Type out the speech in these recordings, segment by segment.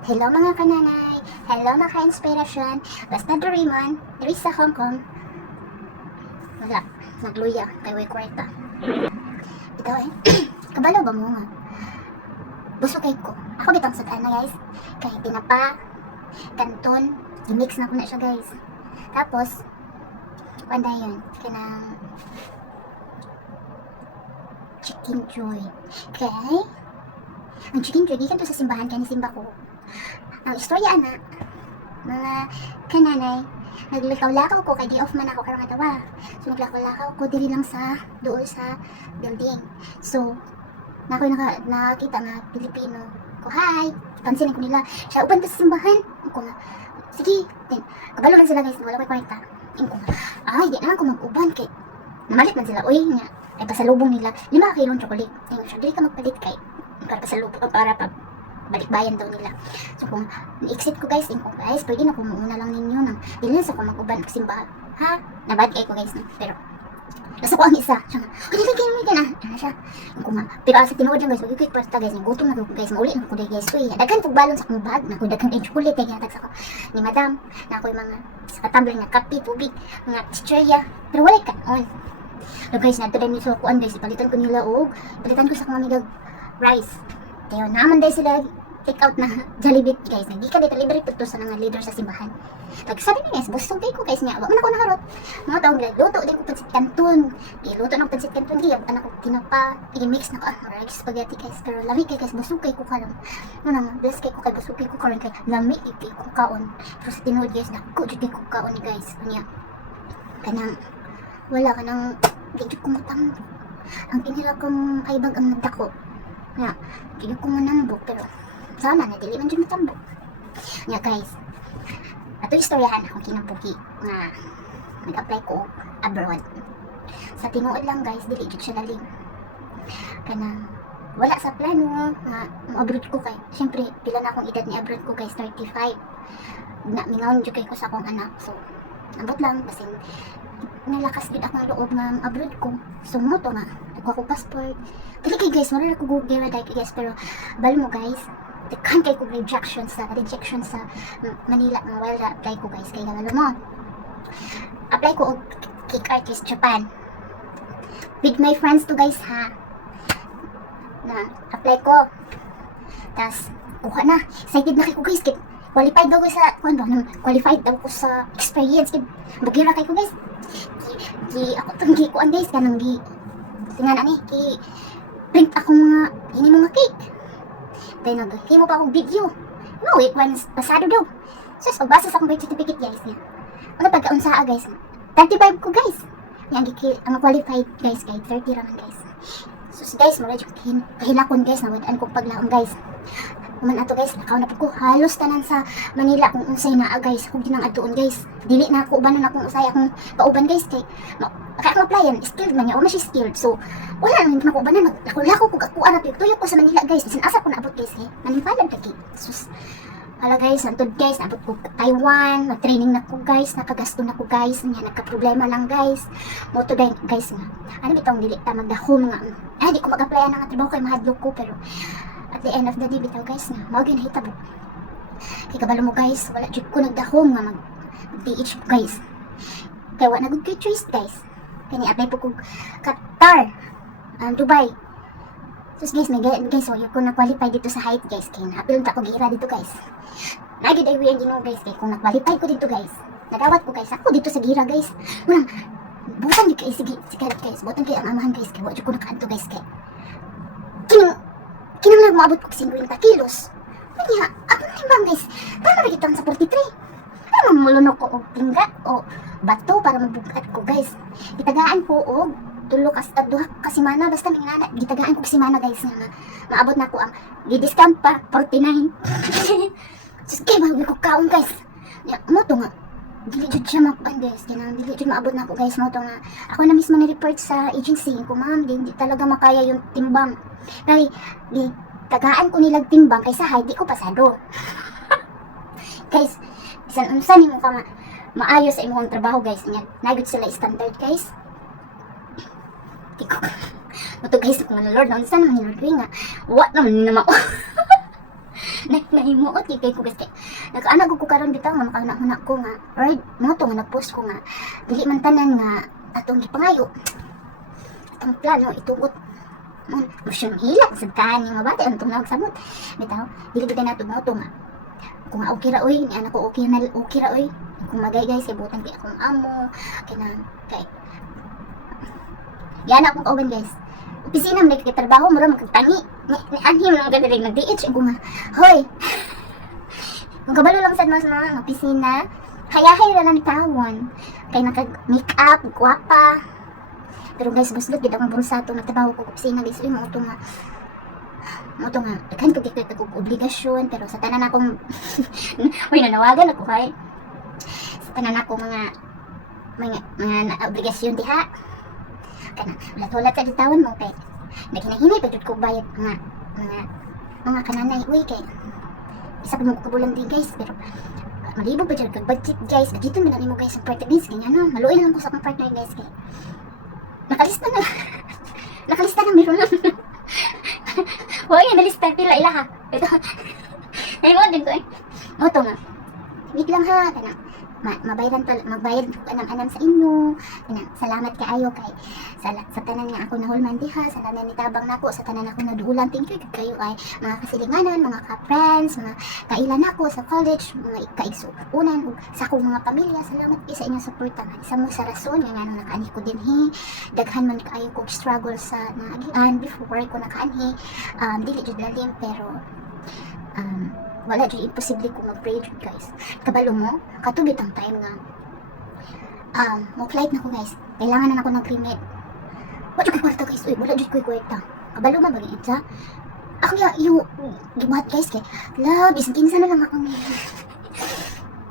Hello mga kananay, hello mga ka-inspirasyon, basta Doraemon, diri sa Hong Kong. Wala, nagluya, kay way kwarta. Ikaw eh, kabalo ba mo nga? Busog kay ko. Ako bitang sa na guys, kay tinapa, kanton, i-mix na ko na siya guys. Tapos, panda yun, kanang chicken joy. Okay? Ang chicken joy, gikan to sa simbahan, kaya simba ko. Ang istorya ana, mga kananay, naglakaw-lakaw ko, kay di off man ako karong atawa. So naglakaw-lakaw ko diri lang sa dool sa building. So nakita nga Pilipino ko, hi, pansinin ko nila, siya uban ta sa simbahan. Ako nga, sige, kabalo lang sila guys, wala ko'y kwarta. Ko nga, ay, di naman ko mag-uban kay namalit man sila, uy nga, ay pasalubong nila 5 kilong chocolate. Ayun siya, dili ka magpalit kay para pasalubong, para pa balikbayan daw nila. So kung ni-exit ko guys, ko guys, pwede na kumuuna lang ninyo ng dilis ako mag-uban ng simbahan. Ha? Nabad kay ko guys, no? Pero nasa ko ang isa. Siya nga, hindi kayo mo na. Ano siya? Ko nga, pero sa tinuod lang guys, wag quick guys, gutom na ko guys, mauli na ko guys. Uy, daghan pug balon sa akong bag, na ko daghan ay chocolate kay hatag sa ko ni madam, na ko mga sa tumbler nga kape, tubig, mga chicheria, pero wala ka on. So guys, nato din so kuan guys, palitan ko nila og palitan ko sa mga midag rice. Kaya naman dahil sila take out na Jollibee guys. Hindi ka dito libre to sa mga leader sa simbahan. Pag sabi na guys, busog day ko guys niya. Wag man ako nakarot. Mga taong luto din ko pansit canton. Iluto ng pansit canton kaya anak ko tinapa, i-mix na ko marag spaghetti guys. Pero lamig kay guys, busog kay ko karon. Ano bless kay ko kay busog kay ko karon kay lamig kay ko kaon. Pero sa tinuod guys, dako jud kay ko kaon ni guys. Unya kanang wala kanang di jud ko matang. Ang inira kong kaibag ang nagdako. Ya, di ko manambok pero sana na dili man jud matambok. Nya guys, ato istoryahan akong kinabuhi nga nag-apply ko abroad. Sa tinuod lang guys, dili jud siya lalim. Kana wala sa plano nga abroad ko kay. Syempre, pila na akong edad ni abroad ko guys, 35. Na mingawon jud kay ko sa akong anak. So, ambot lang kasi nalakas gid ako ng loob nga abroad ko. So mo to nga, nagkuha ko passport. Dili kay guys, wala ko go gira dai guys, pero balo mo guys, tekan kay ko rejection sa Manila nga wala apply ko guys kay balo mo. Apply ko og Cake Artist Japan. With my friends to guys ha. Na apply ko. Tas kuha na. Excited na kay ko guys. Qualified daw ko sa qualified daw ko sa experience kay bugira kay ko guys. Ako tong gi kuan guys kanang gi tingnan ani ki print ako mga hini mga cake. Then naghimo pa akong video. No, it once pasado daw. So pagbasa sa akong birth certificate guys niya. Ano pagkaunsaa guys? 35 ko guys. Yang ang qualified guys kay 30 raman guys. So guys, mura jud kahilakon guys na wadaan kong paglaom guys. Naman ato guys, nakaw na po ko halos tanan sa Manila kung unsay naa guys, kung ginang atuon guys. Dili na ako ubanon akong usay akong pauban guys kay kaya akong applyan, skilled man niya, o siya skilled. So, wala nang ako ubanan, naglako ko kakuan na tuyo ko sa Manila guys. Bisan asa ko naabot guys, manipalan ka kay. Sus. Hala guys, antod guys, naabot ko Taiwan, nag-training na ko guys, nakagasto na ko guys, niya nagka-problema lang guys. Moto guys nga. Ano bitong dili ta magdahom nga. Ay, di ko mag-applyan nga trabaho kay mahadlok ko pero at the end of the day bitaw guys nga mao gyud nahitabo. Kay kabalo mo guys, wala jud ko nagdahom nga mag-PH guys. Kay wala na good choice guys. Kani apply po ko Qatar, Dubai. So guys, may guys, so yung kung na-qualify dito sa height guys, kaya na-appeal ta ko gira dito guys. Nagid ay ang Ginoo guys, kay kung na-qualify ko dito guys, nadawat ko guys, ako dito sa gira guys. Unang butan di kay sige guys, butan kay ang amahan guys, kay wa jud ko nakaadto guys kay. Kinang maabot ko 50 kilos. Kanya, ako na bang guys, paano nakitang sa 43? Ano mulunok ko og tingga o bato para mabugat ko guys. Itagaan ko og duha ka semana basta minana gitagaan ko semana guys nga maabot na ko ang di-discount pa 49. Sus kay bago ko kaon guys. Ya mo to nga dili jud siya guys, kanang dili jud maabot na ko guys mo to nga. Ako na mismo ni-report sa agency ko, ma'am, di talaga makaya yung timbang. Kay di tagaan ko nilag timbang kaysa di ko pasado. Guys, bisan unsa nimo ka maayo sa imong trabaho guys, nya nagud sila standard guys. Tiko. Moto guys, kung ano Lord, unsa naman ni Lord nga. What naman na mao. nahimuot kay ko guys kay nakaana ko karon bitaw nga makahuna ko nga or mo to nga nag-post ko nga dili man tanan nga atong gipangayo atong plano itugot mo siyang hilak sa kani nga bata ang tunawag samot bitaw dili kita nato mo to nga kung okay ra oy ni anak ko okay ra oy kung magay guys ibutan kay akong amo kay yan akong kauban guys opisina man nagkitrabaho mo ra magtangi ni anhim lang gadalig nag-DH ko nga hoy kung kabalo lang sad mo sa mga opisina hayahay ra lang tawon kay naka-make up guwapa pero guys gusto gid akong bursa to nagtrabaho ko opisina guys uy mo to nga daghan ko kay kog obligasyon pero sa tanan akong may nanawagan ako kay sa tanan ako mga obligasyon diha kana ulat-ulat sa ditawan mo kay naghinay-hinay pa jud ko bayad mga kananay uy kay isa pa mo kabulang di guys pero malibog pa jud kag budget guys budgeton man nimo guys sa partner guys kanya no maluoy lang ko sa akong partner guys kay nakalista na meron lang hoy nalista pila ilaha ito ay mo din ko mo to nga wait lang ha kana magbayad ko anam sa inyo salamat kaayo kay sa tanan nga ako nahulman diha sa tanan ni tabang nako sa tanan ako naduulan thank you kayo ay mga kasilinganan mga ka-friends mga kailan ako sa college mga kaigsuunan ug sa akong mga pamilya salamat kayo sa inyong suporta isa mo sa rason nga nganong nakaani ko dinhi daghan man kaayo kog struggle sa naagian before ko nakaanhi dili jud lalim pero wala dyan imposible kung mag-pray dyan guys kabalo mo katugit ang time nga mo flight na ko guys kailangan na ako ng remit wala dyan ko kwarta guys uy wala dyan ko kwarta kabalo mo bagay ita ako yung gibuhat guys kay love isang kinsa na lang ako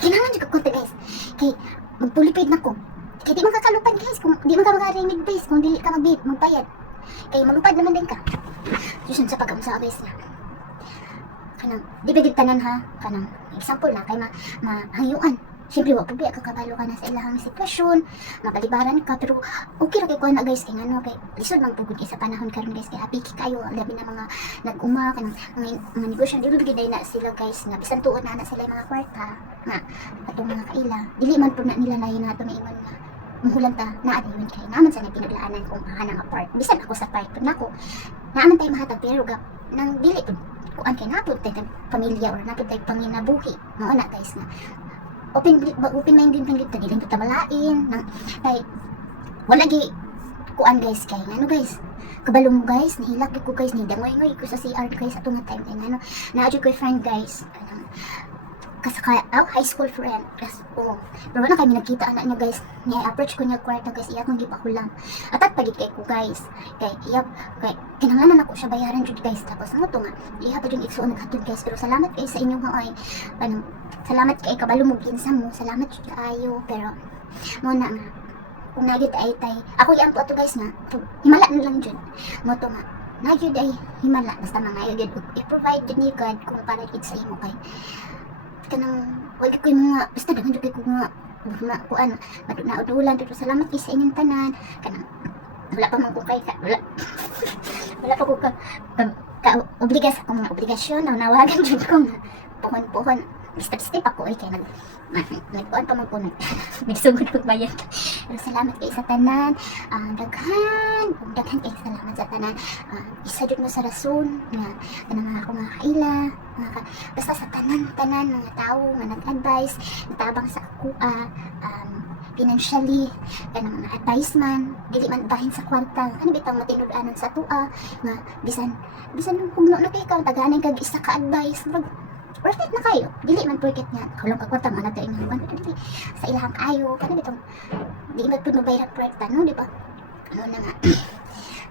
kailangan dyan ko kwarta guys kay magpulipid na ko kay di man kakalupan guys kung di man ka mag-remit guys kung dili ka magbayad kay malupad naman din ka susun sa pag-amsa guys na kanang di ba tanan ha kanang example na kay mahangyuan siyempre wa pagbiya kakabalo ka na sa ilahang sitwasyon mapalibaran ka pero okay ra kay kuan na guys kay ngano kay lisod man pugod sa panahon karon guys kay happy kayo labi na mga nag-uma kanang mga negosyo dili gid na sila guys nga bisan tuod na sila mga kwarta nga atong mga kaila dili man pud na nila lain nato na ingon nga muhulan ta na adyon kay naman sa pinaglaanan kung hanang apart bisan ako sa part pud nako naaman tay mahatag pero gap nang dili pud kuan kay napud tay pamilya or napud tay panginabuhi mao na guys na open minded lang dito dili ta malain nang kay wala gi kuan guys kay ano guys kabalo mo guys nahilak ko guys ni dangoy ko sa CR guys ato nga time kay ano naadyo ko friend guys kasakay high school friend pero wala kami nagkita anak niya guys niya approach ko niya kwarta guys iya kong gipakulang atat pagit kay ko guys kay iya kay kinahanglan ako siya bayaran jud guys tapos mo to nga iya pa jud igsuon naghatod guys pero salamat kay sa inyo nga ay salamat kay kabalo mo ginsa mo salamat jud kaayo pero mo na nga kung nagit ay tay ako yan po ato guys nga himala na lang jud mo to nga nagyud ay himala basta mga yun i-provide jud ni God kung para gid sa imo kay kanang wala ko yung mga basta daghan jud kay ko nga kuan naudulan pero salamat kay sa inyong tanan kanang wala pa man ko kay wala pa ko ka obligas akong mga obligasyon na nawagan jud ko nga puhon step ako kay nagkuan pa man ko nagsugod ko bayad pero salamat kay sa tanan daghan kay salamat sa tanan isa jud mo sa rason nga kanang mga ako mga kaila basta sa tanan mga tao nga nag-advise natabang sa ako financially kanang mga advice man dili man bahin sa kwarta ano bitaw mo tinud-anon sa tua nga bisan hugno na kay ka taganan kag isa ka advice worth it na kayo dili man porket nga kulong ka kwarta man nato inyong dili sa ilahang ayo kanang bitaw di man pud mabayad kwarta no di ba ano na nga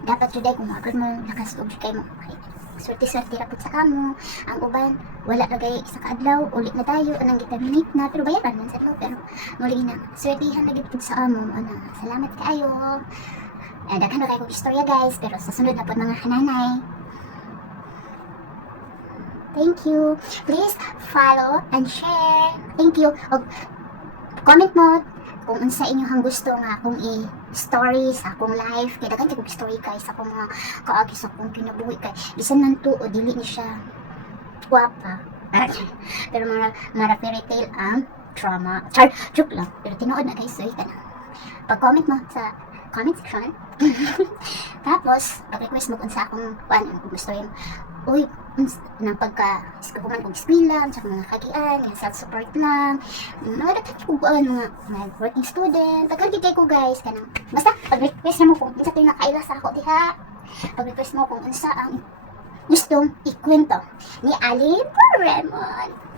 dapat jud kung magod mo lakas og kay mo swerte ra pud sa kamo ang uban wala ra gay isa ka adlaw ulit na tayo anang gitaminate na pero bayaran man sa to pero muli na swertihan na gid pud sa amo ana salamat kaayo daghan na kayo kong istorya guys pero sa sunod na pud mga hananay. Thank you. Please follow and share. Thank you. Og comment mo kung unsa inyong gusto nga akong i-story sa akong life. Kaya daghan kay story guys sa akong mga kaagi sa akong kinabuhi kay bisan man to o dili ni siya guwapa. Pero mga fairy tale ang drama. Char, joke lang. Pero tinuod na guys, so ka na. Pag-comment mo sa comment section. Tapos, pag-request mo kung sa akong gusto yun. Uy, nang pagka-iskuman kong eskwela, sa mga kagian, yung self-support lang, mga mga working student, pag-argigay ko guys, kanang, basta, pag-request mo kung unsa tayo nakaila sa ako, diha, pag-request mo kung unsa ang gustong ikwento ni Ali Poremon.